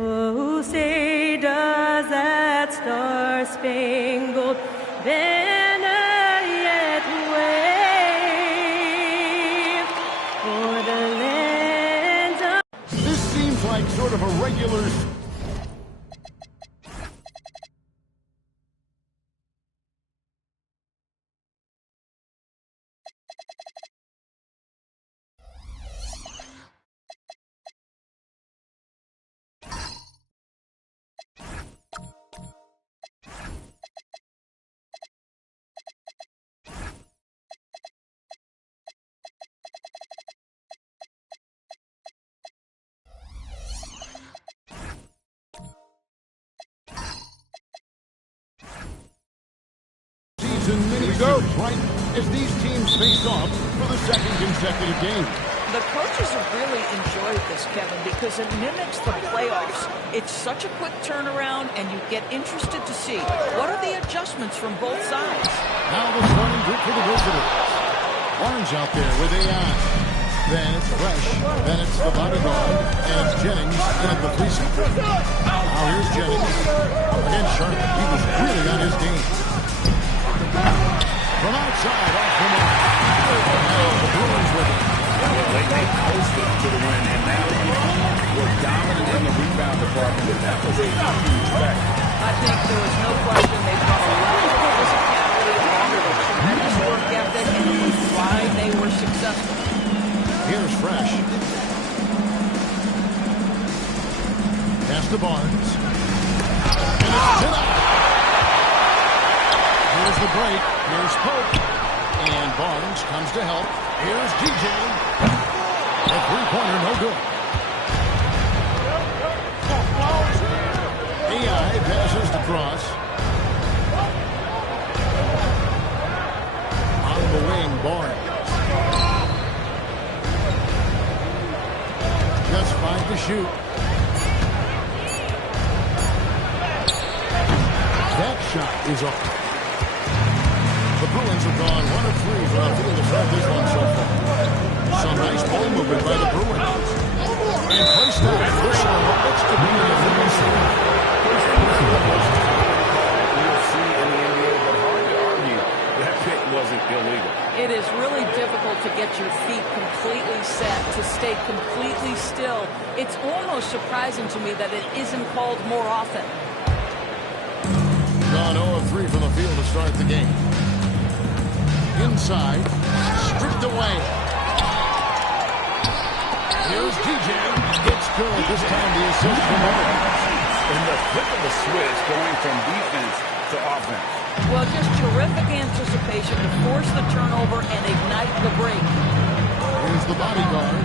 Oh, say does that star-spangled banner yet wave for the land of... This seems like sort of a regular... Here we go. Right as these teams face off for the second consecutive game. The coaches have really enjoyed this, Kevin, because it mimics the playoffs. It's such a quick turnaround, and you get interested to see what are the adjustments from both sides. Now the starting group for the visitors. Barnes out there with AI. Then it's Fresh. Then it's the bodyguard. And it's Jennings in at the 3 seat. Now here's Jennings. Again, Sharp. He was really on his game. From outside, off the mark. Now the Bruins with it. Well, they coasted to the win, and now were dominant in the rebound department, and that was a huge fact. I think there was no question they brought a lot of physicality along with a tremendous work ethic, and it was why they were successful. Here's Fresh. Pass to Barnes. And it's tonight. Here's the break. Here's Pope. And Barnes comes to help. Here's DJ. A three-pointer, no good. AI passes to Cross. On the wing, Barnes. Just 5 to shoot. That shot is off. The Bruins have gone 1 of 3 from the field to start this one so far. Some nice ball movement by the Bruins. And placed out this one looks to be an illegal. We'll see in the NBA, but hard to argue that pick wasn't illegal. It is really difficult to get your feet completely set, to stay completely still. It's almost surprising to me that it isn't called more often. Gone 0 of 3 from the field to start the game. Inside, stripped away. Here's DJ. It's good. This time the assist from Barnes. In the flip of the switch, going from defense to offense. Well, just terrific anticipation to force the turnover and ignite the break. Here's the bodyguard.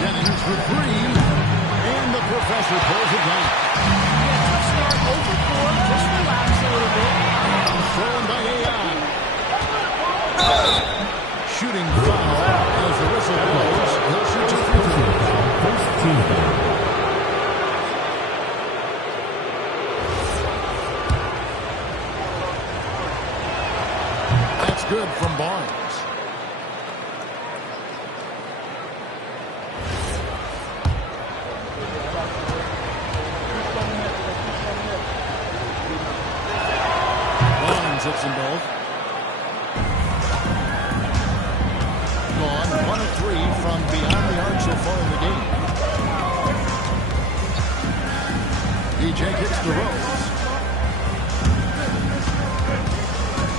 Jennings for 3. And the professor pulls it down. Yeah, just start over 4. Just relax a little bit. Thrown by AI. Shooting foul as the whistle blows. He'll shoot to free throw. First team. That's good from Barnes. Barnes hits them both. Gone 1 of 3 from beyond the arc so far in the game. DJ gets the Rose.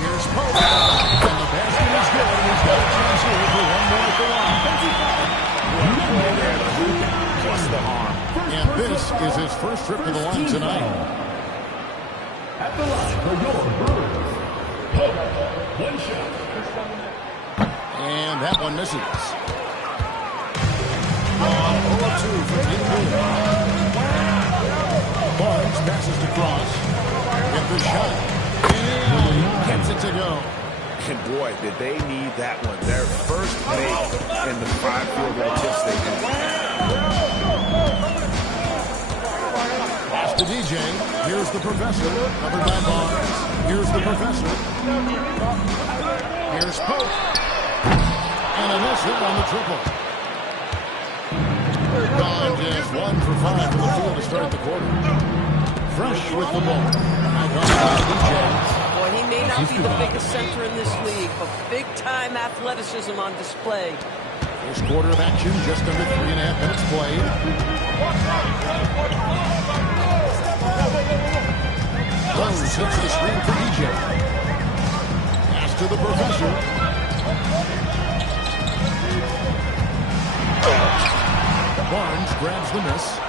Here's Pope. And the basket is good. He's got a chance here for one more at the line. Plus the harm. And this is his first trip to the line tonight. At the line for your Brewers. Pope, 1 shot. And that one misses. On 0-2 for Team Blue. Barnes passes to Cross. Get the shot. And gets it to go. And boy, did they need that one. Their first make in the 5 field goal attempts they did. Pass to DJ. Here's the professor. Covered by Barnes. Here's the professor. Here's Pope. And a miss hit on the triple. Gone just 1 for 5 from the field to start the quarter. Fresh with the ball. Boy, he may not be the biggest center in this league, but big-time athleticism on display. First quarter of action, just under 3.5 minutes played. Rose hits the screen for DJ. Pass to the professor. Barnes grabs the miss.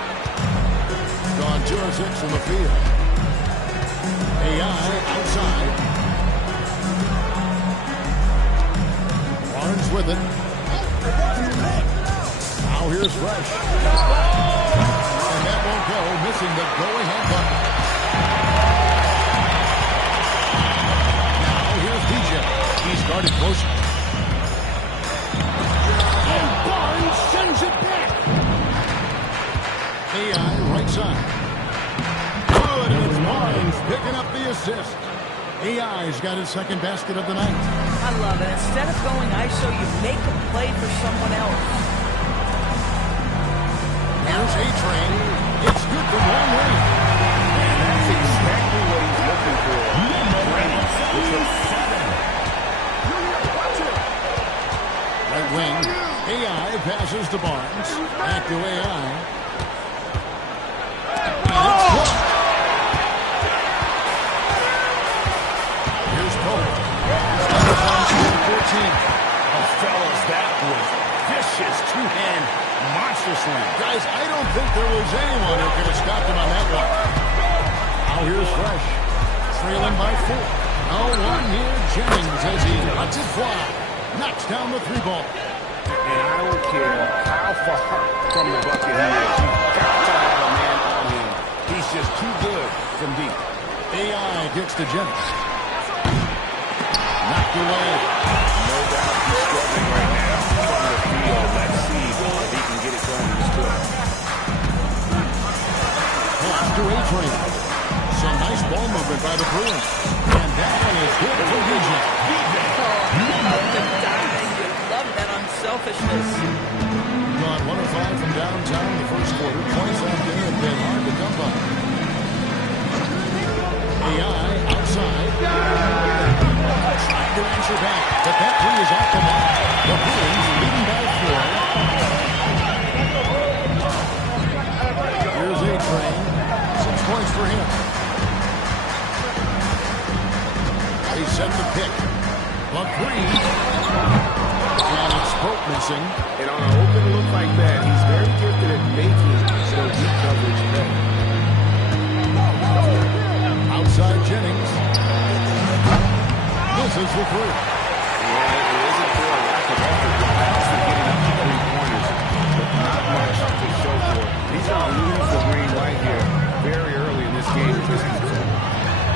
Gone 2 of 6 from the field. AI outside. Barnes with it. Now here's Fresh. And that won't go, missing the go-ahead bucket. Now here's DJ. He's guarded closer. And Barnes sends it back. AI right side. Good, and it's Barnes picking up the assist. AI's got his second basket of the night. I love it. Instead of going ISO, you make a play for someone else. Here's A-Train. It's good from long range. And that's exactly what he's looking for. Which was 7. Right wing. AI passes to Barnes. Back to AI. And it's blocked. Here's Pope. 14. Oh, fellas, that was vicious two-hand monster slam. Guys, I don't think there was anyone who could have stopped him on that one. Now here's Fresh. Trailing by 4. Oh, one here. Jennings as he lets it fly. Knocks down the 3-ball. And I don't care how far from the bucket he is. You've got to have a man on him. He's just too good from deep. AI gets to Jennings. Knocked away. No doubt he's struggling right now from the field. Let's see if he can get it going in this quarter. Pass to A-Train. Some nice ball movement by the Bruins. And that one is good for DJ. You love that unselfishness. Gone 1 of 5 from downtown in the first quarter. 20s that day have been hard to come by. AI outside. Trying to answer back, but that three is off the mark. The Bruins leading by 4. Here's A-Train. 6 points for him. They set the pick. But 3. And it's Pope missing. And on an open look like that, he's very gifted at making those deep coverage play. Outside Jennings. This is the 3. Yeah, it isn't for a lack of effort. The pass is getting up to 3-pointers, but not much to show for it. He's going to lose the green light here very early in this game.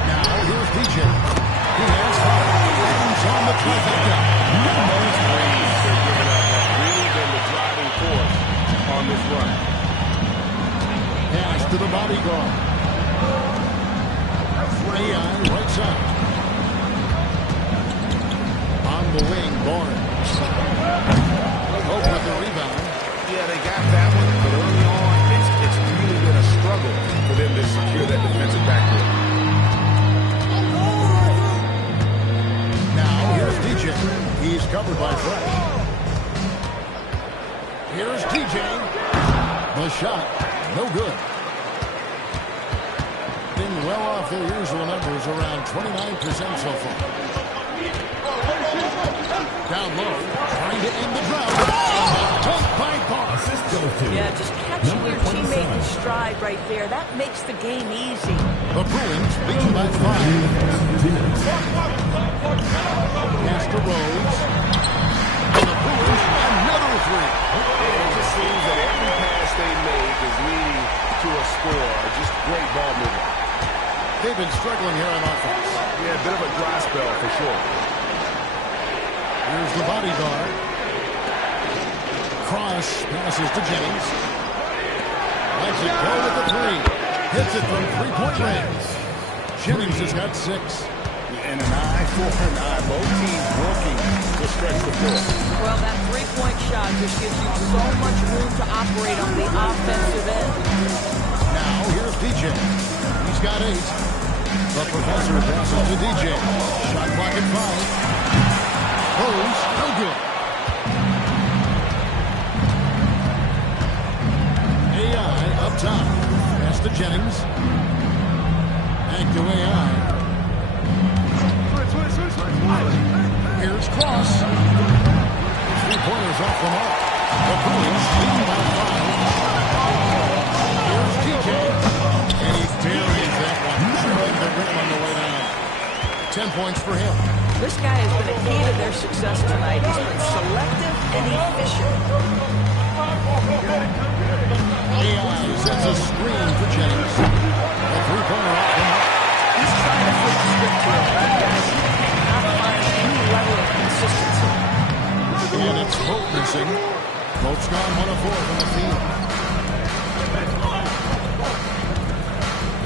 Now here's DJ. He has 5. He's on the trifecta. Those threes they're giving up have really been the driving force on this run. Pass to the bodyguard. AI right side. On the wing, Barnes. Hope with the rebound. Yeah, they got that one, but early on, it's really been a struggle for them to secure that defensive backcourt. Now here's DJ. He's covered by Fresh. Here's DJ. The shot, no good. Been well off their usual numbers, around 29% so far. Down low, trying to end the drought. Take by Barnes. Yeah, just catching your teammate in stride right there. That makes the game easy. The Bruins leading by 5. Pass to Rose. And the Bruins, another 3. It just seems that every pass they make is leading to a score. Just great ball movement. They've been struggling here on offense. Yeah, a bit of a dry spell for sure. Here's the bodyguard. Cross passes to Jennings. Lets it go with the 3. Hits it from 3-point range. Jennings has got 6. And an eye for an eye. Both teams working to stretch the floor. Well, that three-point shot just gives you so much room to operate on the offensive end. Now, here's DJ. He's got 8. The professor passes to DJ. Shot clock at 5. Goes, no good. AI up top. Pass to Jennings. Back to AI. Here's Cross. 3-pointers off the mark. The Bruins lead by 5. Here's DJ. And he buries that one. Trailing the rim on the way down. 10 points for him. This guy has been a key to their success tonight. He's been selective and efficient. AI sets a screen for Jennings. A 3-pointer off the mark. He's trying to flip the script here. Guys, he cannot find any level of consistency. And it's Pope missing. Pope's gone 1 of 4 from the field.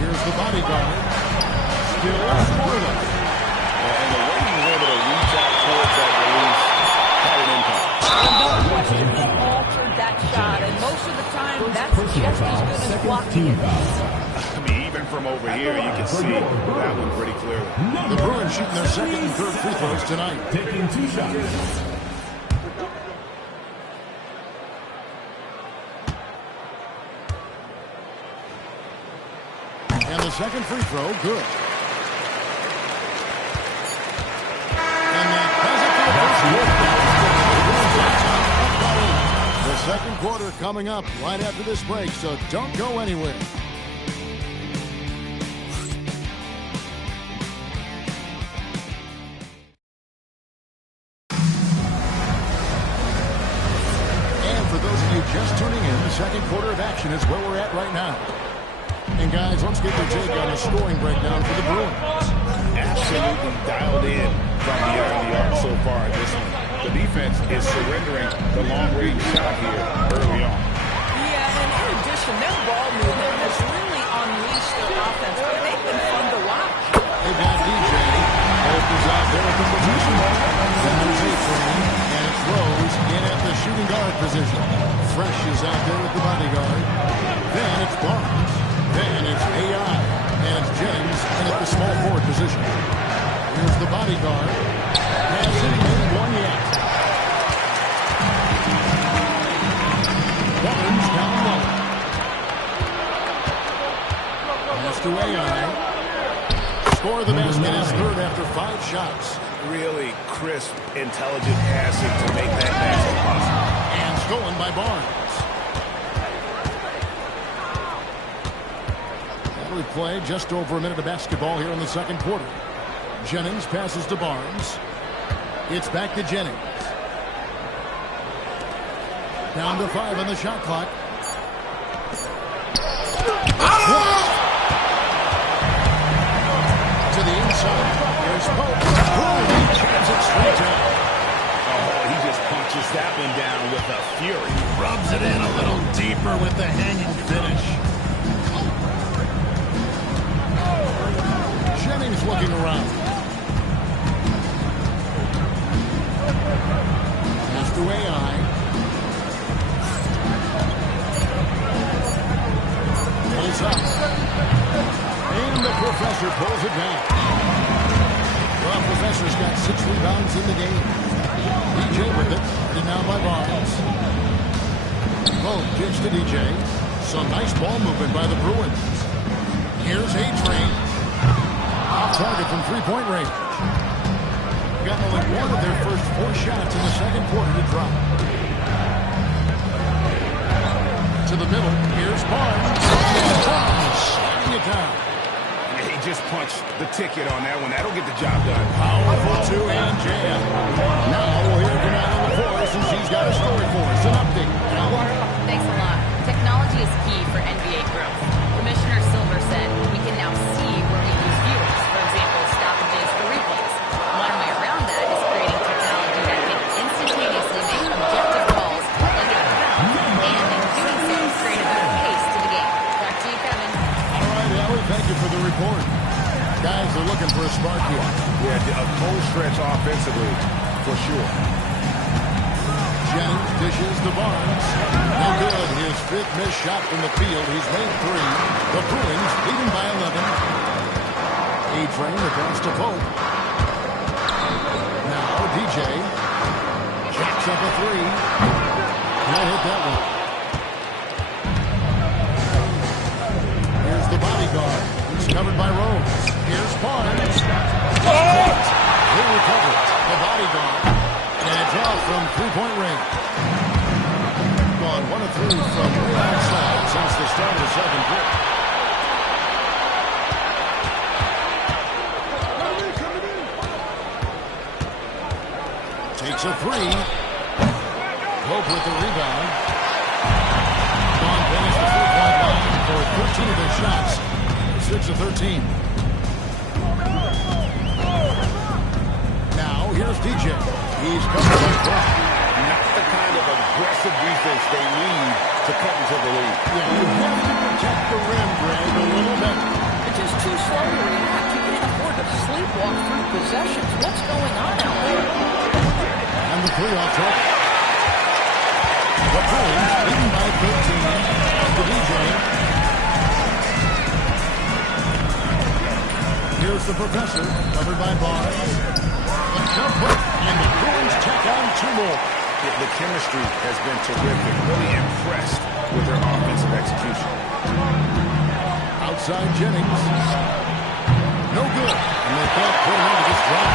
Here's the bodyguard. Still scoreless. And the way he was able to reach out towards that release had an impact. No question, he altered that shot, and most of the time, that's just as good as blocking it. I mean, even from over here, you can see that one pretty clearly. The Bruins shooting their second and third free throws tonight. Taking 2 shots. And the second free throw, good. And that does it for the first quarter. The second quarter coming up right after this break, so don't go anywhere. And for those of you just tuning in, the second quarter of action is where we're at right now. And guys, let's get your take on the scoring breakdown for the Bruins. Absolutely dialed in from beyond the arc so far in this one. The defense is surrendering the long-range shot here early on. Yeah, and in addition, their ball movement has really unleashed their offense. They've been fun to watch. They've got DJ. Hope is out there at the position. Then there's A-Train, and it's Rose in at the shooting guard position. Fresh is out there with the bodyguard. Then it's Barnes. Then it's AI. And it's Jennings in at the small forward position. Here's the bodyguard. Passing in one yet. Barnes down low. Pass to AI. Score the basket is third after 5 shots. Really crisp, intelligent passing to make that basket possible. And stolen by Barnes. That'll be play just over a minute of basketball here in the second quarter. Jennings passes to Barnes. It's back to Jennings. Down to 5 on the shot clock. To the inside. There's Pope. He jams it straight down. Oh, he just punches that one down with a fury. Rubs it in a little deeper with the hanging finish. Jennings looking around. Pass to AI. Pulls up. And the professor pulls it down. Well, Professor's got 6 rebounds in the game. DJ with it. And now by Barnes. Pope gives to DJ. Some nice ball movement by the Bruins. Here's A-Train. Off target from 3-point range. Got only one of their first 4 shots in the second quarter to drop. To the middle. Here's Barnes. Sliding it down. He just punched the ticket on that one. That'll get the job done. Powerful two-hand jam. Now we'll hear from Alan LaForest, and she's got a story for us. An update. Alan. Thanks a lot. Technology is key for NBA growth. Commissioner Silver said we can now see where we lose viewers. For example, stoppages for replays. One way around that is creating technology that can instantaneously make objective calls like out of bounds, and in doing so, create a better pace to the game. Back to you, Kevin. All right, Alan, thank you for the report. Guys are looking for a spark here. Yeah, a cold stretch offensively, for sure. Jennings dishes to Barnes. No good. His fifth missed shot from the field. He's made 3. The Bruins leading by 11. A-Train across to Pope. Now DJ jacks up a 3. Can't hit that one. Here's the bodyguard. He's covered by Rose. Here's Barnes. He'll recover it. The bodyguard. And a draw from three-point range. Gone 1 of 3 from way outside since the start of the second quarter. Takes a 3. Pope with the rebound. Gone finished the three-point line for 13 of his shots. 6 of 13. Now here's DJ. He's covered by Brock. Not the kind of aggressive defense they need to cut into the lead. Yeah, you have to protect the rim, Greg, a little bit. It's just too slow to react. You can't afford to sleepwalk through possessions. What's going on out there? And the 3-off hook. The Bruins leading by 13. The DJ. Here's the professor, covered by Barnes. A jump hook, and the Bruins tack on 2 more. The chemistry has been terrific. Really impressed with their offensive execution. Outside Jennings. No good. And they can't put him into this drive.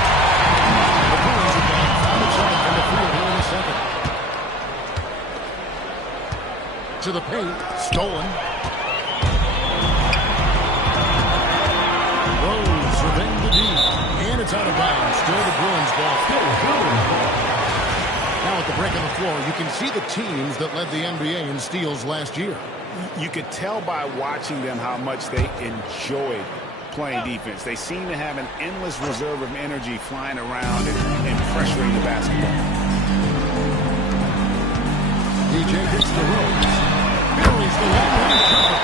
The Bruins are down 5 of 7 from the field here in the second. To the paint. Stolen. Rose surveying the D. And it's out of bounds. Still the Bruins ball. Now at the break on the floor, you can see the teams that led the NBA in steals last year. You could tell by watching them how much they enjoyed playing defense. They seem to have an endless reserve of energy flying around and pressuring the basketball. DJ gets the Rose. Buries the long-range jumper.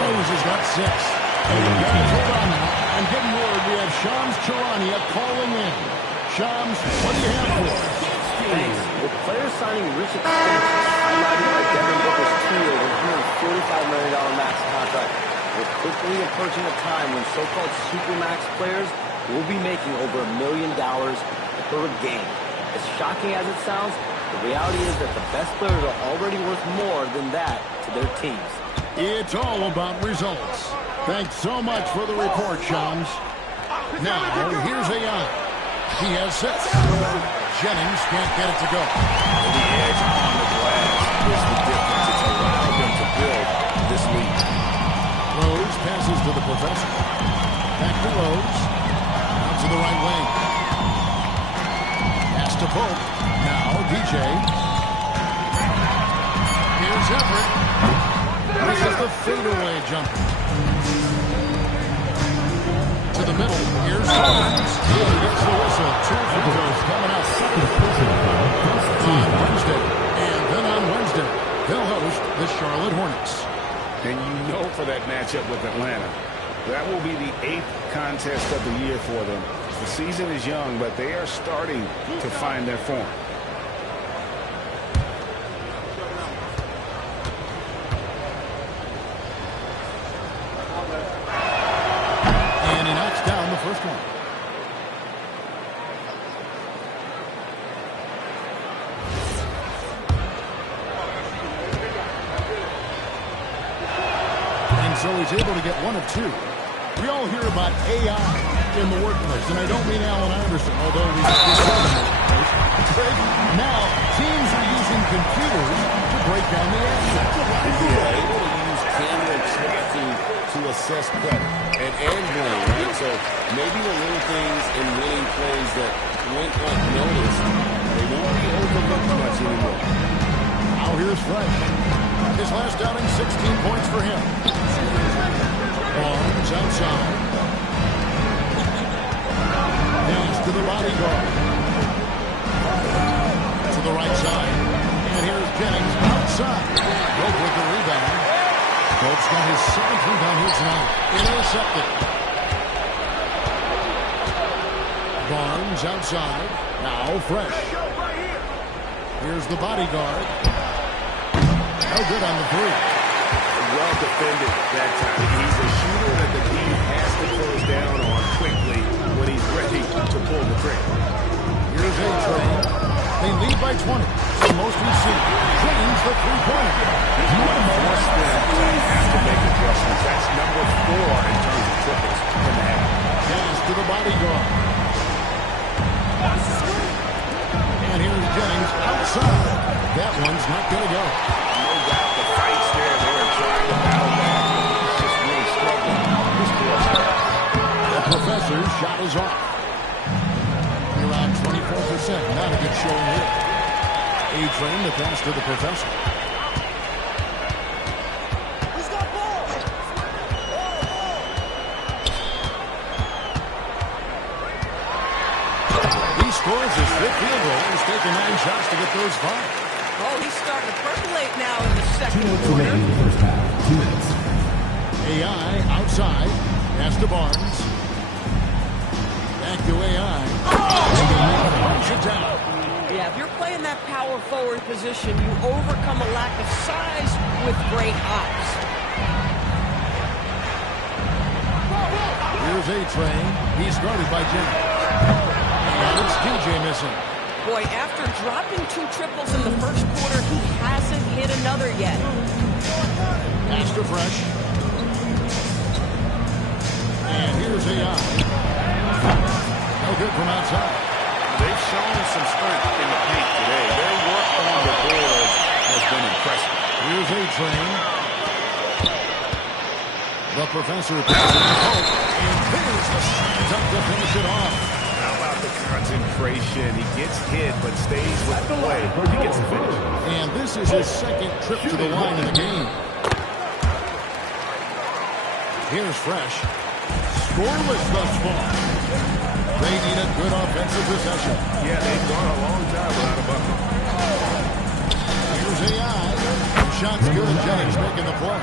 Rose has got 6. Guys, hold on now. I'm getting word we have Shams Charania calling in. Shams, what do you have for us? Thanks. With players signing rich extensions, highlighted by Devin Booker's 2-year, $145 million max contract, we're quickly approaching a time when so-called supermax players will be making over $1 million per game. As shocking as it sounds, the reality is that the best players are already worth more than that to their teams. It's all about results. Thanks so much for the report, Shams. Now, here's Ayan. He has 6. Jennings can't get it to go. The edge on the glass is the difference. It's allowed them to build this lead. Rose passes to the professor. Back to Rose. Out to the right wing. Pass to Pope. Now DJ. Here's Everett. This is the fadeaway jumper. To the middle. Here's Barnes. He gets the whistle. 2 free throws coming up. On Wednesday. And then on Wednesday, they'll host the Charlotte Hornets. And you know for that matchup with Atlanta, that will be the 8th contest of the year for them. The season is young, but they are starting to find their form. And he knocks down the first one. And so he's able to get 1 of 2. We all hear about AI in the workplace, and I don't mean Allen Iverson, although he's now teams are using computers to break down the action. Yeah, able to use camera tracking to assess play and blame, right? So maybe the little things in winning plays that went unnoticed, they won't be overlooked much anymore. Now here's Fresh. His last outing, 16 points for him. Barnes outside. Pass to the bodyguard. To the right side. And here's Jennings outside. Pope with the rebound. Pope's got his 7th rebound here tonight. Intercepted. Barnes outside. Now Fresh. Here's the bodyguard. No good on the three. Well defended that time. He's a shooter that the team has to close down on quickly when he's ready to pull the trigger. Here's A-Train. They lead by 20. The most we've seen. Drains the three-pointer. He's going to force them to have to make adjustments. That's number 4 in terms of triples in the half. Pass to the bodyguard. And here's Jennings outside. That one's not going to go. No doubt the fights there. They are trying to battle back. He's just really struggling. The professor's shot is off. Around 24%. Not a good showing here. A-Train the pass to the professor. Who's got ball? He scores his fifth field goal. He's taken 9 shots to get those 5. Oh, he's starting to percolate now in the 2 second minutes quarter. remaining in the first half. 2 minutes. AI outside. Pass to Barnes. Back to AI. Punch it down. Yeah, if you're playing that power forward position, you overcome a lack of size with great hops. Here's A-Train. He's guarded by Jennings. And it's DJ missing. Boy, after dropping 2 triples in the first quarter, he hasn't hit another yet. Pass to Fresh. And here's AI. No good from outside. They've shown some strength in the paint today. Their work on the boards has been impressive. Here's A-Train. The professor passes to Pope. And there's the stand up to finish it off. How about the concentration? He gets hit, but stays with the play. He gets the finish. And this is his second trip to the line in the game. Here's Fresh. Scoreless thus far. They need a good offensive possession. Yeah, they've gone a long time without a bucket. Here's AI. Shot's good. Jennings making the play.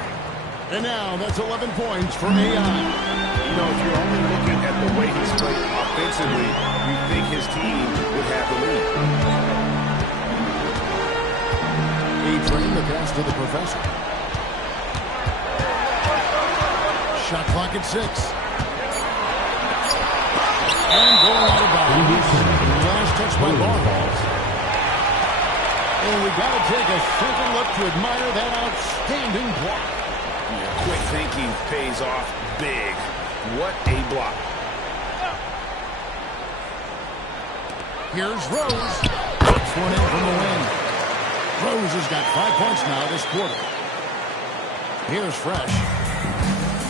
And now that's 11 points for AI. You know, if you're only looking at the way he's played offensively, you think his team would have the lead. A-Train the pass to the professor. Shot clock at 6. And going out of bounds. Last touch by Barnes. And we got to take a second look to admire that outstanding block. Yeah, quick thinking pays off big. What a block. Here's Rose. Puts one in from the wing. Rose has got 5 points now this quarter. Here's Fresh.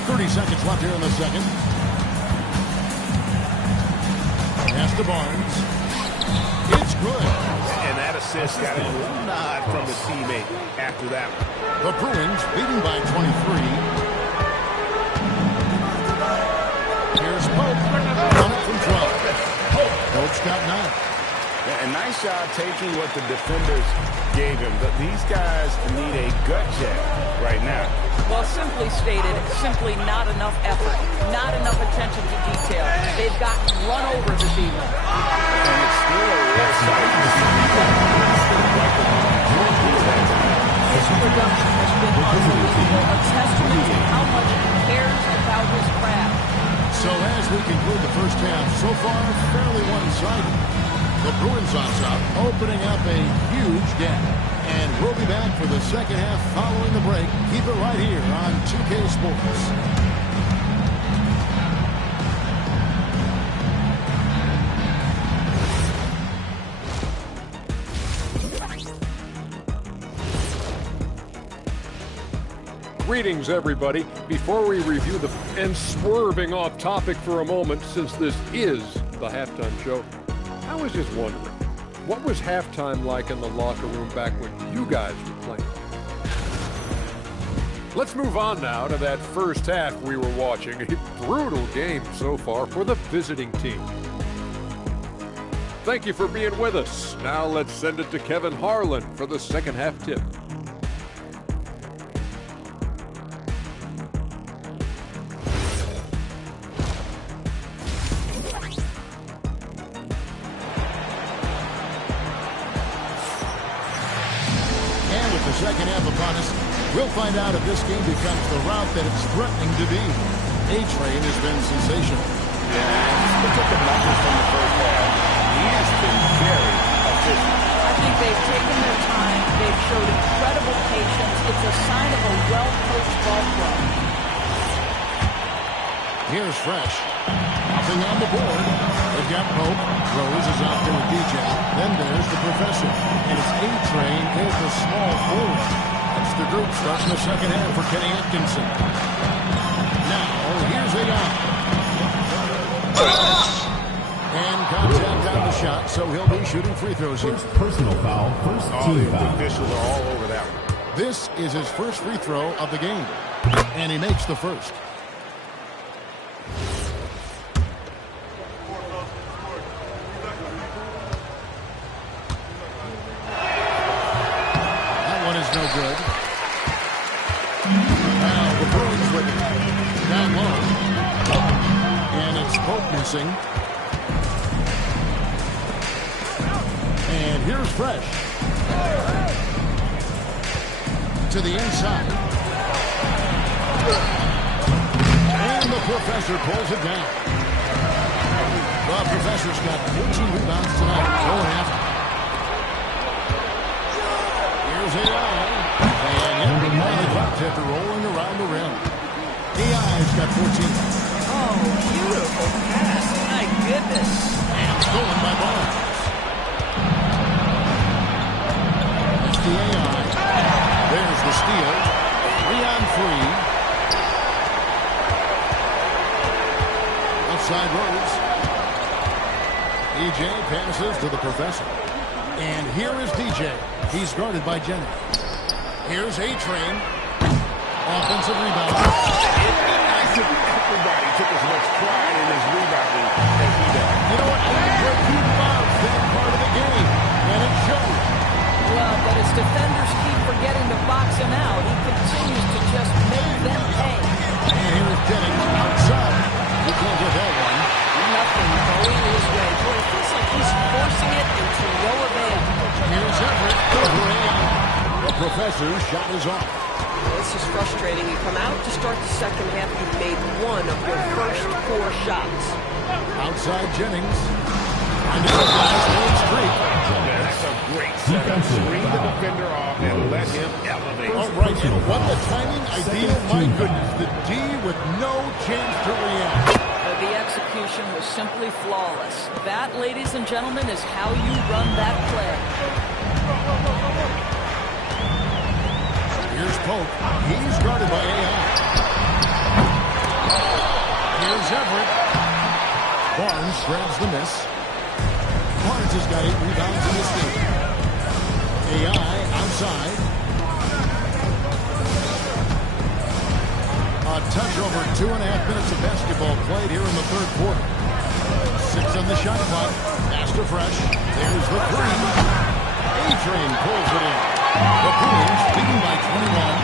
30 seconds left here in the second. Pass to Barnes. It's good. And that assist got a little nod from the teammate after that one. The Bruins leading by 23. Here's Pope. On it from 12. Pope's got 9. A nice job taking what the defenders gave him. But these guys need a gut check right now. Well, simply stated, simply not enough effort, not enough attention to detail. They've gotten run over this evening. And it's still a real sight to see His production has been unbelievable, a testament to how much he cares about his craft. So as we conclude the first half, so far fairly one-sided. The Bruins on top, opening up a huge gap. And we'll be back for the second half following the break. Keep it right here on 2K Sports. Greetings, everybody. Before we review and swerving off topic for a moment, since this is the halftime show, I was just wondering, what was halftime like in the locker room back when you guys were playing? Let's move on now to that first half we were watching. A brutal game so far for the visiting team. Thank you for being with us. Now let's send it to Kevin Harlan for the second half tip. second half upon us. We'll find out if this game becomes the route that it's threatening to be. A-Train has been sensational. Yeah, look at the numbers from the first half. He has been very efficient. I think they've taken their time. They've showed incredible patience. It's a sign of a well-coached ball club. Here's Fresh. Nothing on the board. They've got Pope. Rose is out there with DJ. Then there's the Professor. And it's A-Train is the small forward. That's the group starting the second half for Kenny Atkinson. Now, here's A.I. And contact on the shot, so he'll be shooting free throws here. First personal foul, first team foul. The officials are all over that one. This is his first free throw of the game. And he makes the first. That one is no good. Now the Bruins with it. Down low. And it's Pope missing. And here's Fresh. To the inside. And the Professor pulls it down. The Professor's got 14 rebounds tonight. Going after. Here's A.I. And the clock after rolling around the rim. A.I.'s got 14. Oh, beautiful pass. My goodness. And stolen by Barnes. That's the A.I. There's the steal. 3-on-3. Outside Rose. DJ passes to the Professor. And here is DJ. He's guarded by Jennings. Here's A-Train. Offensive rebound. It'd be nice if everybody took as much pride in his rebounding as he does. You know what? He loves that part of the game. And it shows. Well, but as defenders keep forgetting to box him out, he continues to just make them pay. And here's Jennings outside. He can't get that one. Nothing going his way. Boy, it feels like he's forcing it into lower band. Here's Everett over A.I. The Professor's shot is off. This is frustrating. You come out to start the second half, you've made one of your first 4 shots. Outside Jennings. And it's a last streak. That's a great setup. Screen the defender off and let him elevate. All right, and what the timing ideal. My goodness, the D with no chance to react. The execution was simply flawless. That, ladies and gentlemen, is how you run that play. Here's Pope. He's guarded by A.I. Here's Everett. Barnes grabs the miss. Barnes has got 8 rebounds in this game. A.I. outside. A touch over 2.5 minutes of basketball played here in the third quarter. 6 on the shot clock. Pass to Fresh. There's the 3. A-Train pulls it in. The Bruins leading by 21.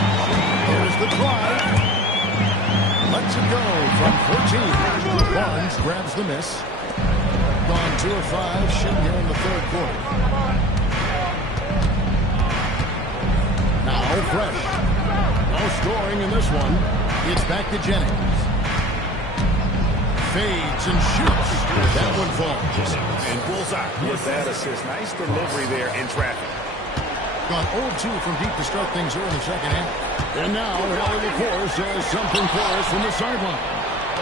There's the drive. Lets it go from 14. Barnes grabs the miss. Gone 2 of 5. Shin here in the third quarter. Now Fresh. No scoring in this one. It's back to Jennings. Fades and shoots. That one falls. And bullseye with that assist. Nice delivery there in traffic. Gone 0-2 from deep to start things here in the second half. And now, Allie LaForce says something for us from the sideline.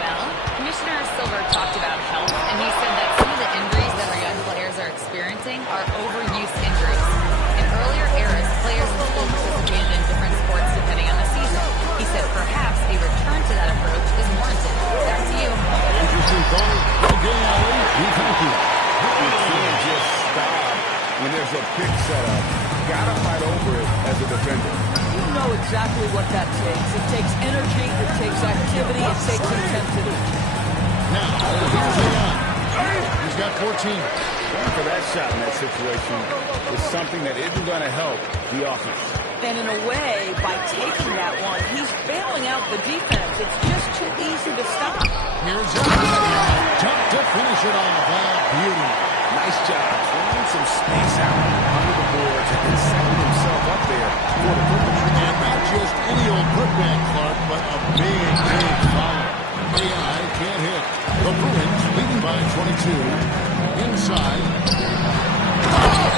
Well, Commissioner Silver talked about health, and he said that some of the injuries that our young players are experiencing are overuse injuries. In earlier eras, players would still participated in different sports depending on the season. He said perhaps a return to that approach is warranted. Back to you. Interesting thought. Okay, Allie. We thank you. You can't just stop when there's a pick set up. Gotta fight over it as a defender. You know exactly what that takes. It takes energy, it takes activity, it takes intensity. Now, here's A.I. He's got 14. Going for that shot in that situation is something that isn't going to help the offense. And in a way, by taking that one, he's bailing out the defense. It's just too easy to stop. Here's Everett. Tough to finish it off. Beauty. Nice job clearing some space out under the boards and setting himself up there for the putback. And not just any old putback, Clark, but a big, big foul. AI can't hit. The Bruins leading by 22. Inside.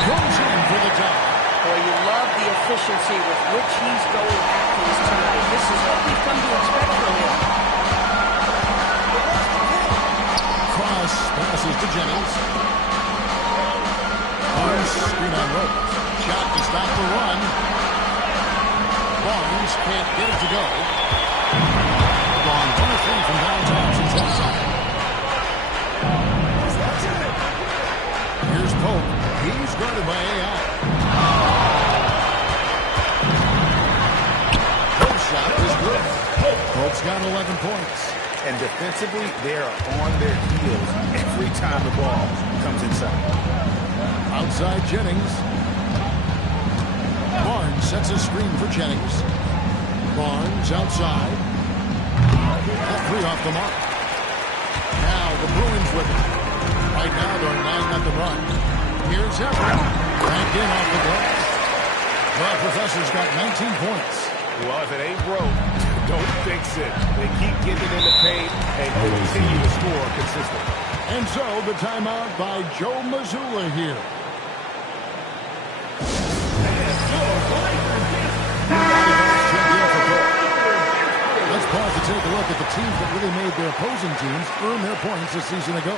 Goes in for the top. Boy, you love the efficiency with which he's going after his time. This is what we've come to expect from him. Cross passes to Jennings. Barnes screen on rope. Shot to stop the run. Barnes can't get it to go. Gone 1 of 3 from downtown since outside. Here's Pope. He's guarded by AI. Pope's shot is good. Pope's got 11 points. And defensively, they are on their heels every time the ball comes inside. Outside Jennings. Barnes sets a screen for Jennings. Barnes outside. That 3 off the mark. Now the Bruins with it. Right now they're 9-0 run. Here's Everett. Back in off the glass. The Professor's got 19 points. Well, if it ain't broke, don't fix it. They keep getting in the paint and continue to score consistently. And so the timeout by Joe Mazzulla here. Let's pause to take a look at the teams that really made their opposing teams earn their points a season ago.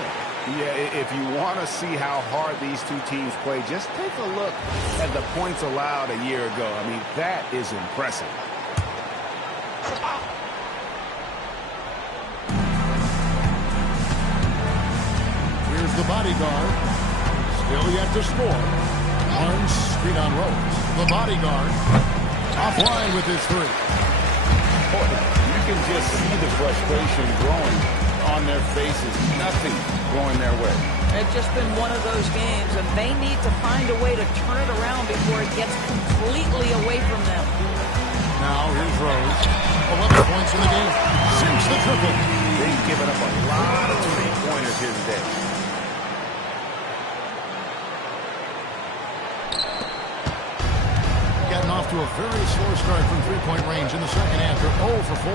Yeah, if you want to see how hard these two teams play, just take a look at the points allowed a year ago. I mean, that is impressive. Here's the bodyguard. Still yet to score. Barnes screen on Rose. The bodyguard offline with his 3. Boy, you can just see the frustration growing on their faces. Nothing going their way. It's just been one of those games, and they need to find a way to turn it around before it gets completely away from them. Now here's Rose. 11 points in the game. Sinks the triple. They've given up a lot of 3-pointers here today. Getting off to a very slow start from 3-point range in the second half. They're 0 for 4.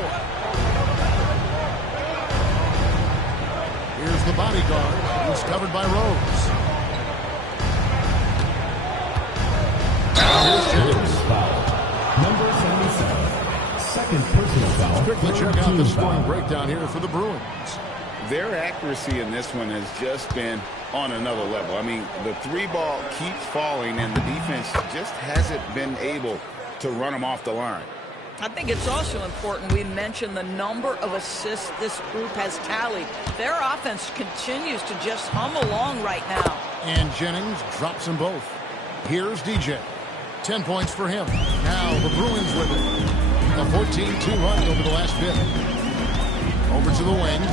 Here's the bodyguard. He's covered by Rose. Now here's Jennings. Number 77. Second personal foul. Let's quickly check out the scoring breakdown here for the Bruins. Their accuracy in this one has just been on another level. I mean, the 3-ball keeps falling, and the defense just hasn't been able to run them off the line. I think it's also important we mention the number of assists this group has tallied. Their offense continues to just hum along right now. And Jennings drops them both. Here's DJ. 10 points for him. Now the Bruins with it. A 14-2 run over the last bit. Over to the wing.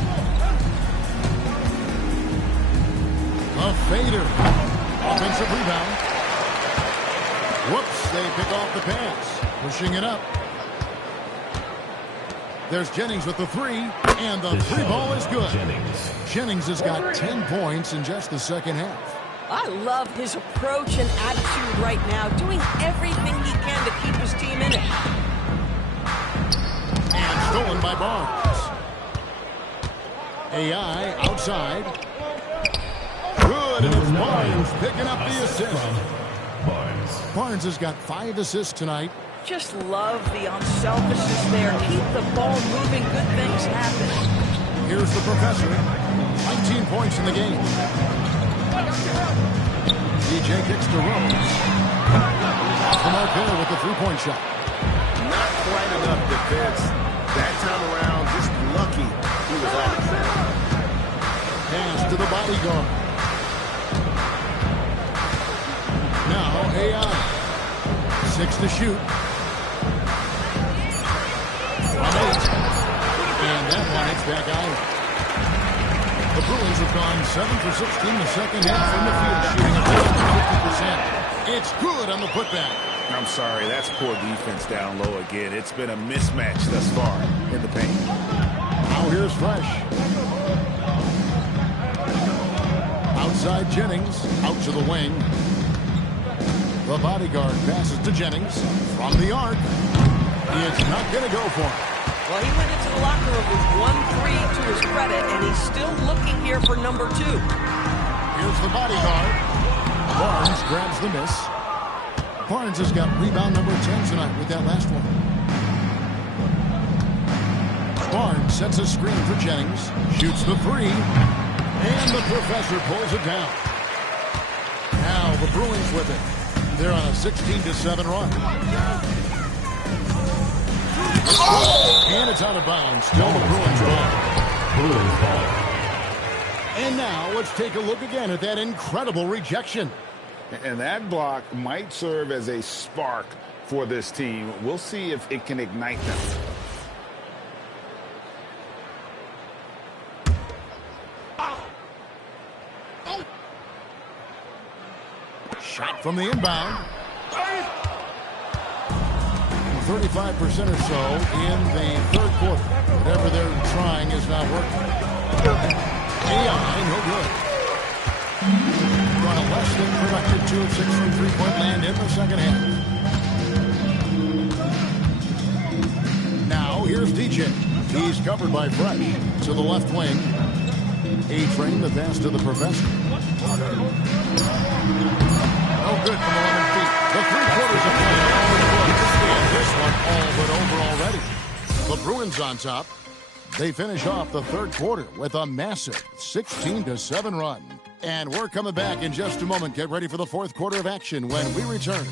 A fader. Offensive rebound. Whoops, they pick off the pass. Pushing it up. There's Jennings with the 3, and the 3-ball is good. Jennings has got 10 points in just the second half. I love his approach and attitude right now, doing everything he can to keep his team in it. And stolen by Barnes. AI outside. Good, and it's Barnes picking up the assist. Barnes has got 5 assists tonight. Just love the unselfishness there. Keep the ball moving. Good things happen. Here's the Professor. 19 points in the game. DJ kicks to Rose. Off the mark there with the 3-point shot. Not quite enough defense. That time around, just lucky he was off the set. Pass to the bodyguard. Now AI. 6 to shoot. And that one hits back out. The Bruins have gone 7 for 16 the second half from the field, shooting a 50%. It's good on the putback. I'm sorry, that's poor defense down low again. It's been a mismatch thus far in the paint. Now here's Fresh. Outside Jennings, out to the wing. The bodyguard passes to Jennings from the arc. He is not going to go for it. Well, he went into the locker room with 1-3 to his credit, and he's still looking here for number 2. Here's the bodyguard. Barnes grabs the miss. Barnes has got rebound number 10 tonight with that last one. Barnes sets a screen for Jennings. Shoots the three. And the professor pulls it down. Now the Bruins with it. They're on a 16-7 run. And it's out of bounds. Still the Bruins ball. And now let's take a look again at that incredible rejection. And that block might serve as a spark for this team. We'll see if it can ignite them. Shot from the inbound. 35% or so in the third quarter. Whatever they're trying is not working. AI, no good. Run a less than productive 2 of 6 from three-point land in the second half. Now, here's DJ. He's covered by Fresh to the left wing. A-Train, the pass to the professor. No good from 11 feet. The three-quarters of play are all in the books. And this one all but over already. The Bruins on top. They finish off the third quarter with a massive 16-7 run. And we're coming back in just a moment. Get ready for the fourth quarter of action when we return.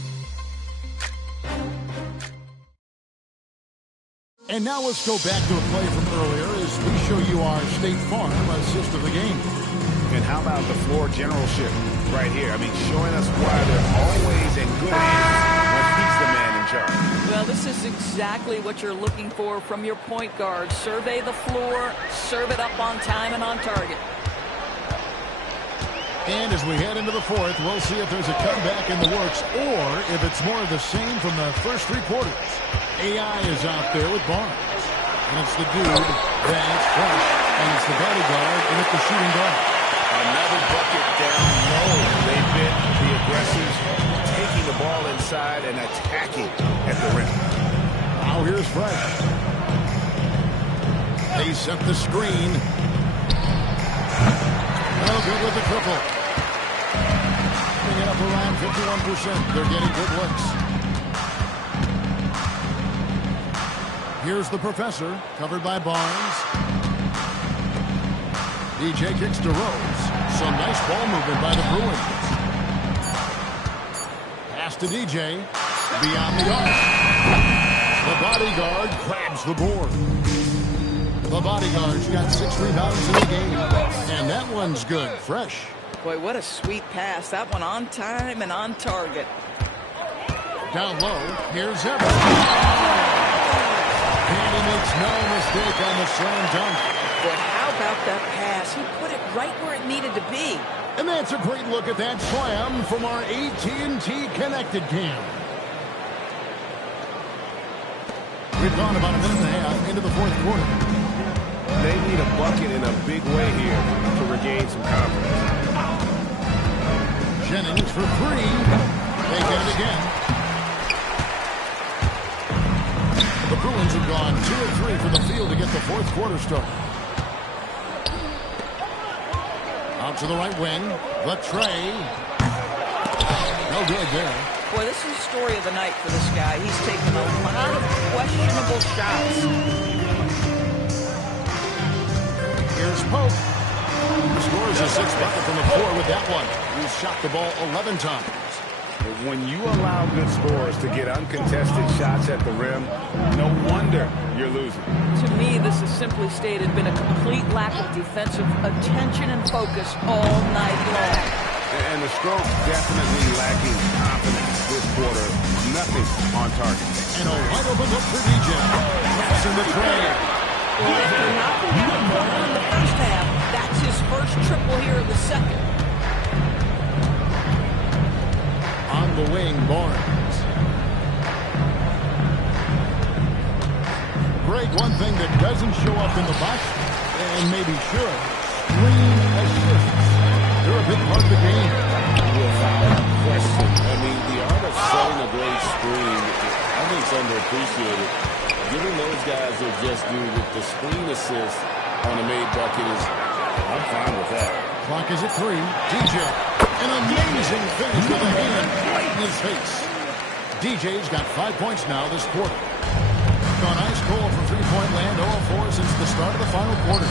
And now let's go back to a play from earlier as we show you our State Farm assist of the game. And how about the floor generalship right here? I mean, showing us why they're always in good hands when he's the man in charge. Well, this is exactly what you're looking for from your point guard. Survey the floor, serve it up on time and on target. And as we head into the fourth, we'll see if there's a comeback in the works or if it's more of the same from the first three quarters. AI is out there with Barnes. And it's the dude, then it's Fresh, and it's the bodyguard, and it's the shooting guard. Another bucket down low. They've been the aggressors, taking the ball inside and attacking at the rim. Now here's Fresh. They set the screen. No good with the triple. Bring it up around 51%. They're getting good looks. Here's the professor, covered by Barnes. DJ kicks to Rose. Some nice ball movement by the Bruins. Pass to DJ. Beyond the arc. The bodyguard grabs the board. The bodyguard's got 6 rebounds in the game. And that one's good. Fresh. Boy, what a sweet pass. That one on time and on target. Down low. Here's Evans. And he makes no mistake on the slam dunk. Boy, how about that pass? He put it right where it needed to be. And that's a great look at that slam from our AT&T Connected Cam. We've gone about a minute and a half into the fourth quarter. They need a bucket in a big way here to regain some confidence. Jennings for 3. They get it again. The Bruins have gone 2 of 3 from the field to get the fourth quarter started. Out to the right wing. The tray. No good there. Boy, this is the story of the night for this guy. He's taken a lot of questionable shots. Here's Pope. He scores a 6th bucket from the floor with that one. He's shot the ball 11 times. When you allow good scorers to get uncontested shots at the rim, no wonder you're losing. To me, this is simply stated been a complete lack of defensive attention and focus all night long. And the stroke definitely lacking confidence this quarter. Nothing on target. And a wide open look for DJ. That's in the tray. Well, after knocking down one in the first half, that's his first triple here in the second. On the wing, Barnes. Greg, one thing that doesn't show up in the box, and maybe should, screen assists. They're a big part of the game. Without question. I mean, the art of appreciate it. Giving those guys their just due with the screen assist on a made bucket is, I'm fine with that. Clock is at 3. DJ, an amazing finish with a hand right in his face. DJ's got 5 points now this quarter. Gone ice cold from three-point land, 0-4 since the start of the final quarter.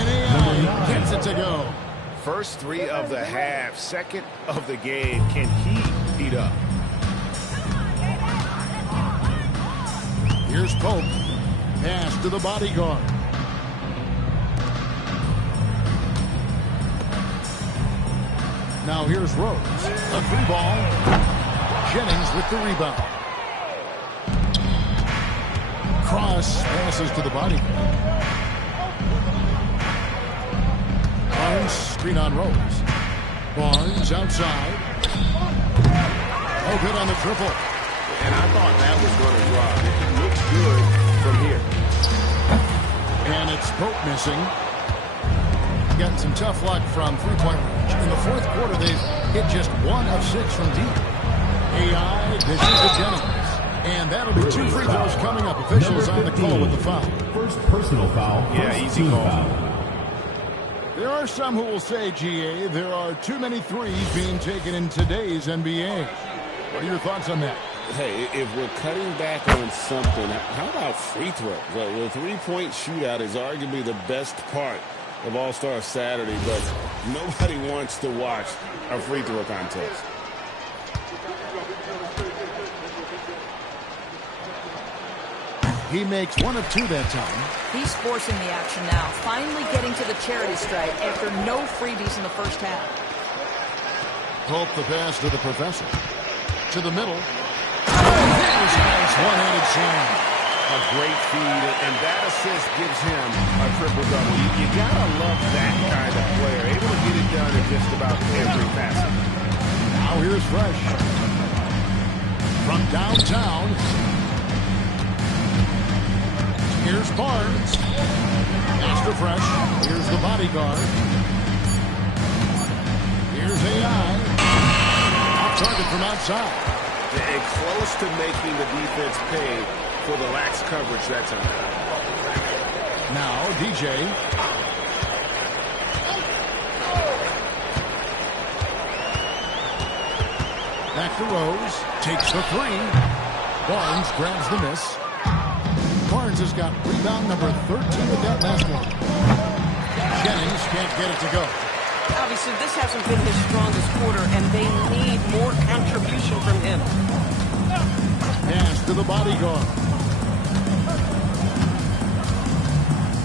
And AI gets it to go. First 3 of the half, second of the game. Can he heat up? Here's Pope. Pass to the bodyguard. Now here's Rose. A free ball. Jennings with the rebound. Cross passes to the body. Barnes, screen on Rose. Barnes outside. Oh, good on the triple. And I thought that was going to drop. It looks good from here. And it's Pope missing. Getting some tough luck from three-point range. In the fourth quarter, they've hit just 1 of 6 from deep. AI dishes to Jennings. And that'll be 2 free throws coming up. Officials on the call with the foul. First personal foul. Yeah, easy call. There are some who will say, GA, there are too many threes being taken in today's NBA. What are your thoughts on that? Hey, if we're cutting back on something, how about free throws? The three-point shootout is arguably the best part of All-Star Saturday, but nobody wants to watch a free throw contest. He makes 1 of 2 that time. He's forcing the action now, finally getting to the charity stripe after no freebies in the first half. Pope the pass to the professor. To the middle. There's a nice one-handed slam. A great feed, and that assist gives him a triple-double. You gotta love that kind of player, able to get it done in just about every facet. Now here's Fresh. From downtown. Here's Barnes. Pass to Fresh. Here's the bodyguard. Here's AI. Off target from outside. And close to making the defense pay for the lax coverage that time. Now DJ. Back to Rose. Takes the 3. Barnes grabs the miss. Barnes has got rebound number 13 with that last one. Jennings can't get it to go. Obviously, this hasn't been his strongest quarter, and they need more contribution from him. Pass to the bodyguard.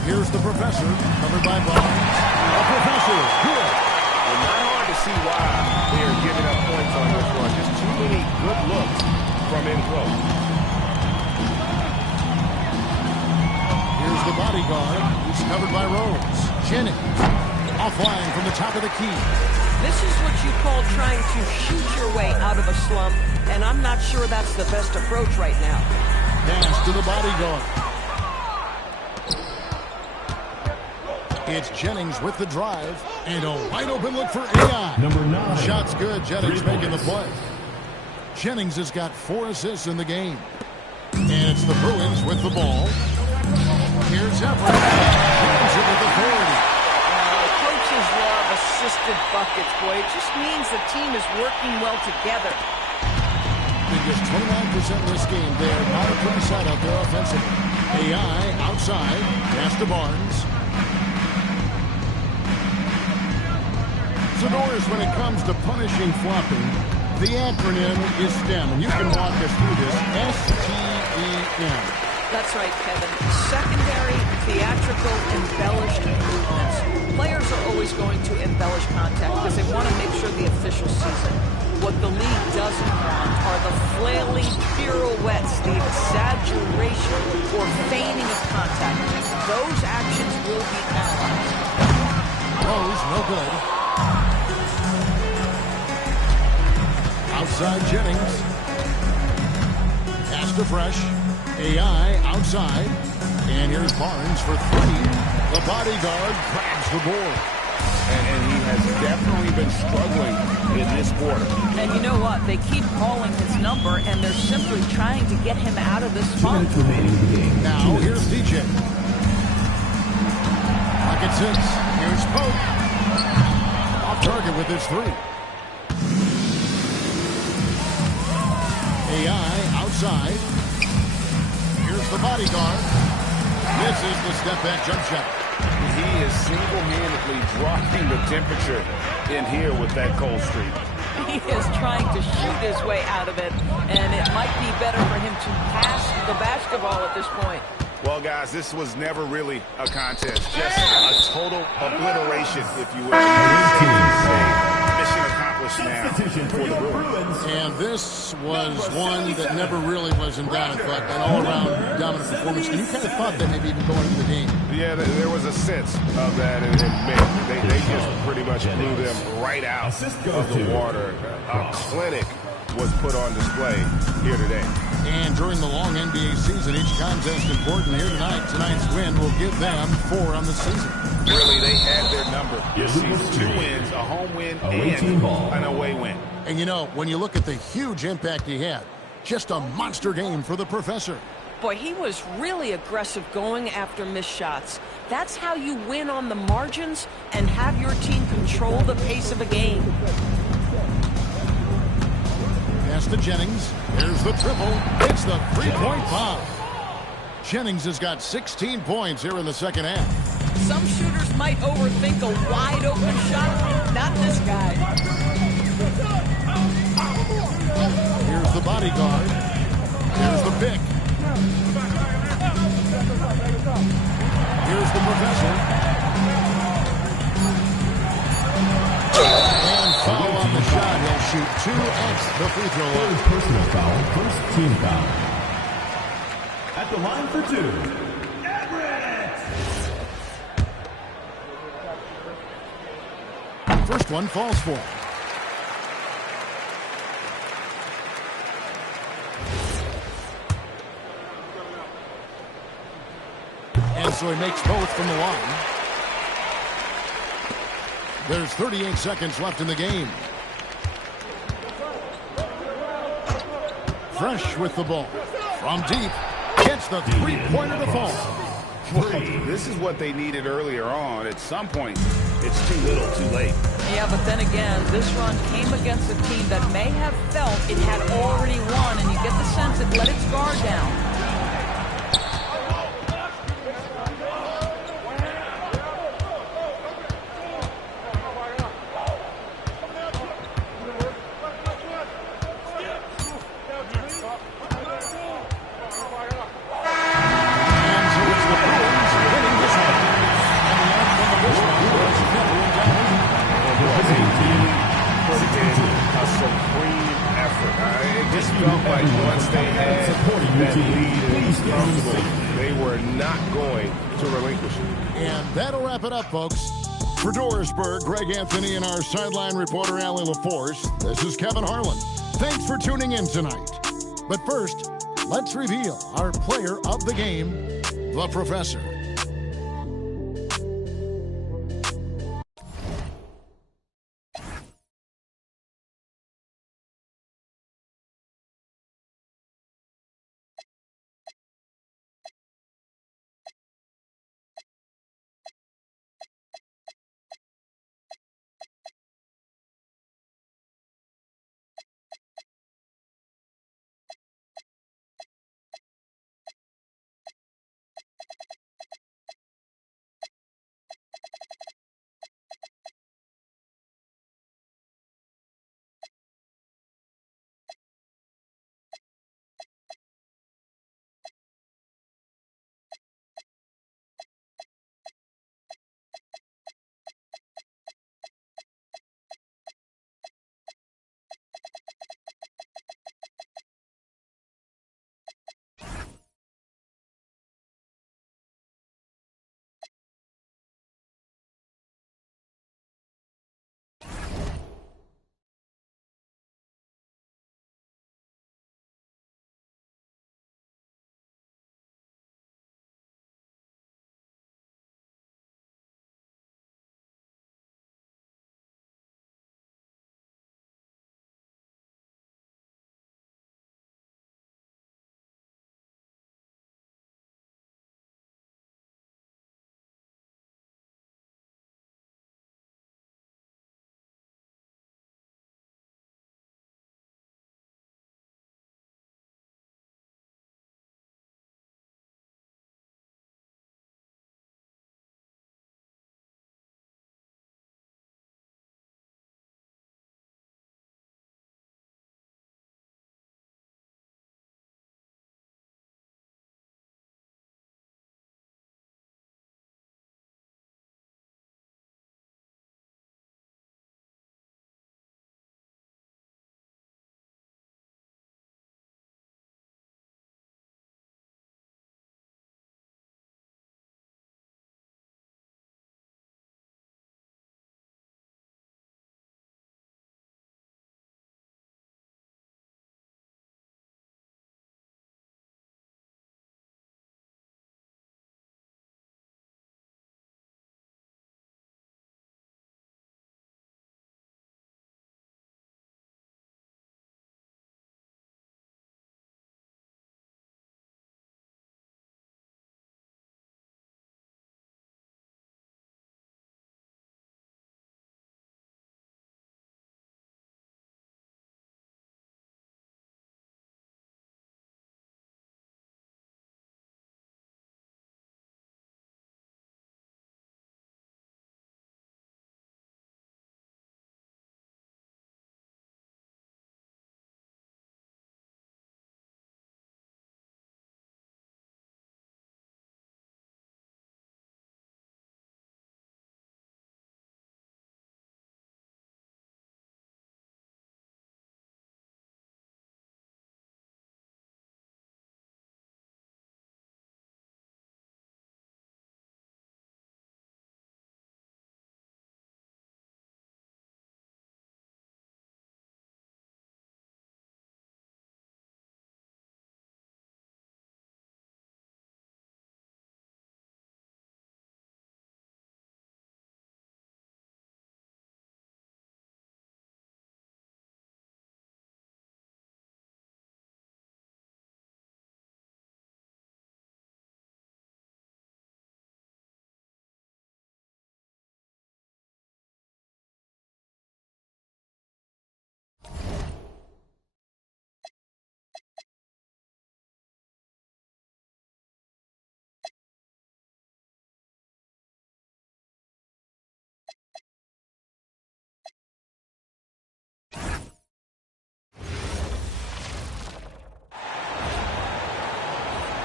Here's the professor, covered by Barnes. The professor, good. Well, not hard to see why they are giving up points on this run. Just too many good looks from in close. Here's the bodyguard. He's covered by Rose. Jennings, offline from the top of the key. This is what you call trying to shoot your way out of a slump, and I'm not sure that's the best approach right now. Pass to the bodyguard. It's Jennings with the drive, and a wide open look for AI. Number 9. Shot's good. Jennings making the play. Jennings has got 4 assists in the game. And it's the Bruins with the ball. Here's Everett. Jennings with authority. Coaches love assisted buckets, boy. It just means the team is working well together. In just 29% in this game, they're not a pretty side out there offensively. AI outside. Pass to Barnes. Zadores, when it comes to punishing flopping, the acronym is STEM, and you can walk us through this. S-T-E-M. That's right, Kevin. Secondary, theatrical, embellished movements. Players are always going to embellish contact because they want to make sure the official sees it. What the league doesn't want are the flailing pirouettes, the exaggeration or feigning of contact. Those actions will be analyzed. Rose, no good. Outside Jennings. Pass to Fresh. AI outside. And here's Barnes for 3. The bodyguard grabs the board. And he has definitely been struggling in this quarter. And you know what? They keep calling his number, and they're simply trying to get him out of this funk. 2 minutes remaining in the game. Now, here's DJ. Pocket 6. Here's Pope. Off target with his 3. AI outside. Here's the bodyguard. Misses the step-back jump shot. He is single-handedly dropping the temperature in here with that cold streak. He is trying to shoot his way out of it, and it might be better for him to pass the basketball at this point. Well, guys, this was never really a contest. Just a total obliteration, if you will. Mission accomplished now for the Bruins. And this was one that never really was in doubt, but an all-around dominant performance. And you kind of thought that maybe even going into the game. Yeah, there was a sense of that in May. They just pretty much blew them right out of the water. A clinic was put on display here today. And during the long NBA season, each contest important here tonight. Tonight's win will give them 4 on the season. Really, they had their number this season. 2 wins, a home win, and an away win. And you know, when you look at the huge impact he had, just a monster game for the professor. Boy, he was really aggressive going after missed shots. That's how you win on the margins and have your team control the pace of a game. Pass to Jennings. Here's the triple. It's the three-point bomb. Jennings has got 16 points here in the second half. Some shooters might overthink a wide-open shot. Not this guy. Here's the bodyguard. Here's the pick. Here's the professor. And foul on the shot. He'll shoot 2 at the free throw line. Third personal foul, first team foul. At the line for 2, Everett! First one falls for. And so he makes both from the line. There's 38 seconds left in the game. Fresh with the ball. From deep. Gets the three-pointer to fall. Well, this is what they needed earlier on. At some point, it's too little, too late. Yeah, but then again, this run came against a team that may have felt it had already won, and you get the sense it let its guard down. They were not going to relinquish it. And that'll wrap it up, folks. For Dorisburg, Greg Anthony, and our sideline reporter, Allie LaForce, this is Kevin Harlan. Thanks for tuning in tonight. But first, let's reveal our player of the game, the Professor.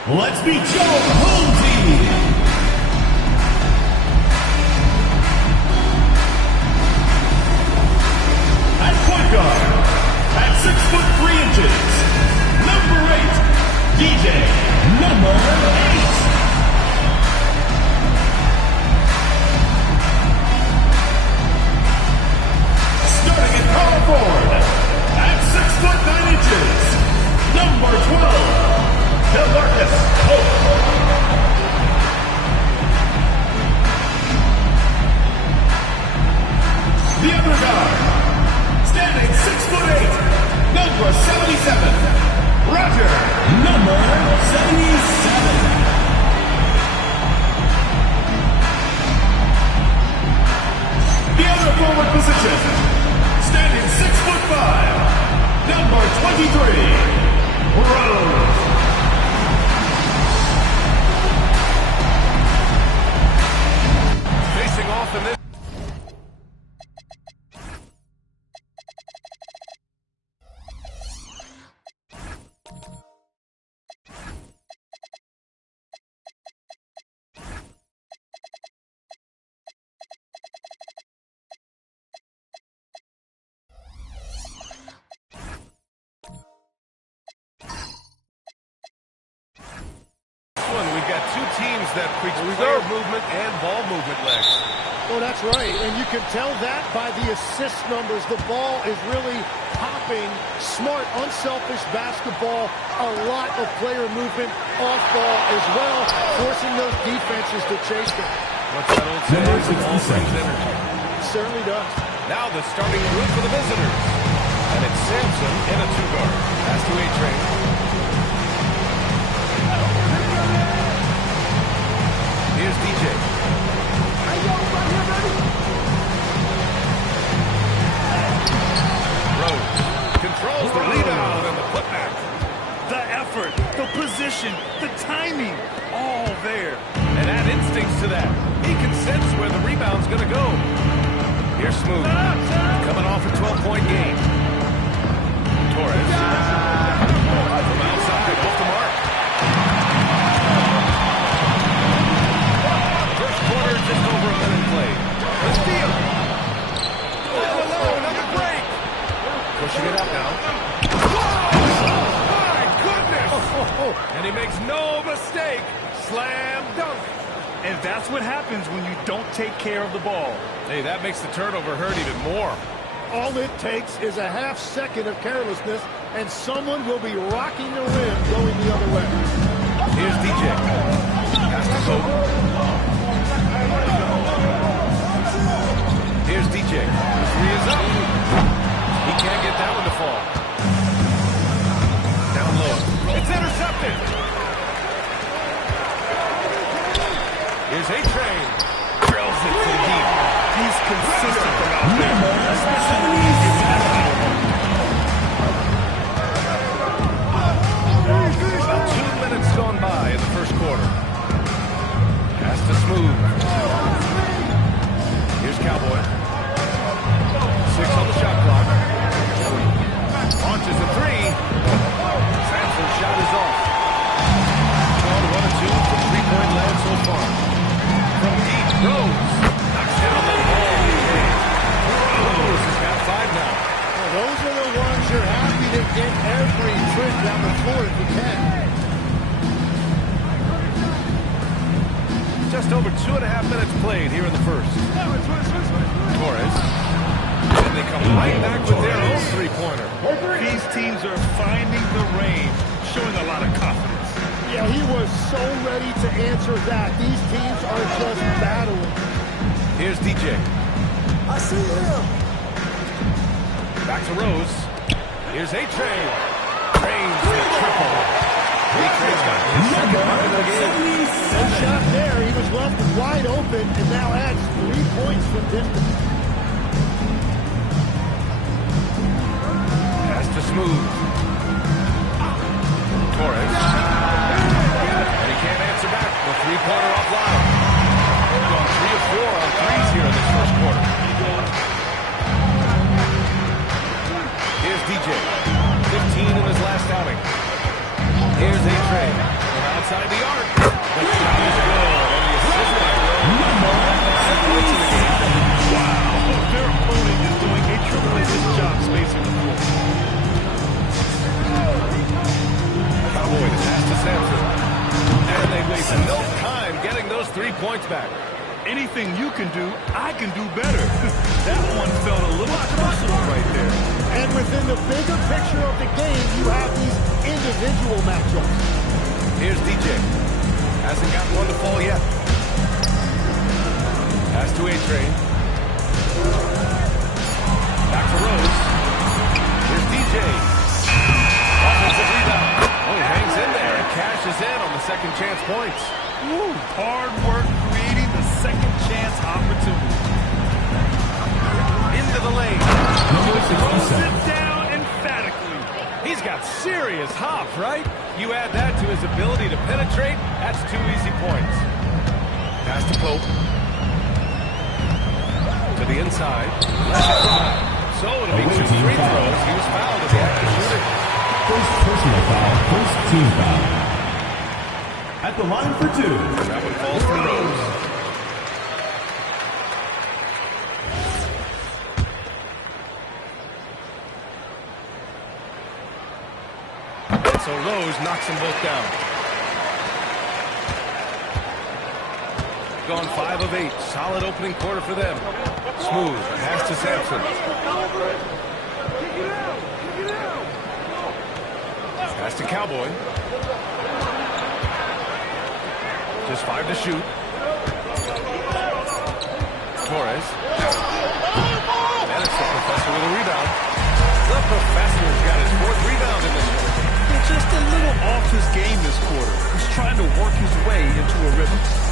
let's meet your home team. At point guard, at 6'3", number 8, DJ, number 8. Starting at power forward, at 6'9", number 12, DeMarcus Hope. The other guard, standing 6'8", number 77, Roger, number 77. The other forward position, standing 6'5", number 23, Rose. Facing off in this. We've got two teams that preach player movement and ball movement, Lex. Oh, that's right. And you can tell that by the assist numbers. The ball is really popping. Smart, unselfish basketball. A lot of player movement off ball as well, forcing those defenses to chase them. What's that old saying? Ball brings energy. It certainly does. Now the starting group for the visitors. And it's Sampson in a two-guard. Pass to A-Train. Here's DJ. Rose controls the rebound and the putback. The effort, the position, the timing, all there. And add instincts to that. He can sense where the rebound's going to go. Here's Smooth. Coming off a 12-point game. Torres. From outside, off the mark. First quarter, just over a minute played. The steal. Oh, another break. Pushing it up now. Oh, my goodness. And he makes no mistake. Slam dunk. And that's what happens when you don't take care of the ball. Hey, that makes the turnover hurt even more. All it takes is a half second of carelessness, and someone will be rocking the rim going the other way. Here's DJ. Pass to Hope. Here's DJ. The three is up. He can't get that one to fall. Down low. It's intercepted. Here's A-Train. Drills it from deep. He's consistent from out there, especially when he's About 2 minutes gone by in the first quarter. Pass to Smooth. Here's Cowboy. 6 on the shot clock. Launches a three. Sampson's shot is off. 1-2 from three-point land so far. From deep, Rose knocks down the ball. Rose has got 5 now. Well, those are the ones you're happy to get every trip down the floor if you can. Just over 2.5 minutes played here in the first. Torres. And they come right back with their own three-pointer. These teams are finding the range, showing a lot of confidence. Yeah, he was so ready to answer that. These teams are just battling. Here's DJ. I see him. Back to Rose. Here's A-Train. Trains for the triple. A-Train's got his second run of the game. No shot there. He was left wide open and now adds 3 points from distance. Pass to Smooth. Torres. And he can't answer back. The three-pointer offline. We've gone 3 of 4 on threes here in this first quarter. Here's DJ. 15 in his last outing. Here's A-Train. From inside the arc. The shot is good. And the assist by Rose. Points in the game. Wow. Their opponent is doing a tremendous job spacing the floor. Cowboy, the pass to Sampson. And they waste no time getting those 3 points back. Anything you can do, I can do better. That one felt a little personal right there. And within the bigger picture of the game, you have these individual matchups. Here's DJ. Hasn't got one to fall yet. Pass to A-Train. Back to Rose. Here's DJ. Offensive rebound. Oh, he hangs in there and cashes in on the second chance points. Woo, hard work creating the second chance opportunity. Into the lane. Throws it down emphatically. He's got serious hop, right? You add that to his ability to penetrate, that's 2 easy points. Pass to Pope. To the inside. So it'll be 2 free throws. He was fouled as the active shooter. First personal foul, first team foul. At the line for 2. That one falls for Rose. So Rose knocks them both down. Gone 5 of 8. Solid opening quarter for them. Smooth. Pass to Sampson. Pass to Cowboy. Just 5 to shoot. Torres. And it's the professor with a rebound. The professor's got his 4th rebound in this one. Just a little off his game this quarter. He's trying to work his way into a rhythm.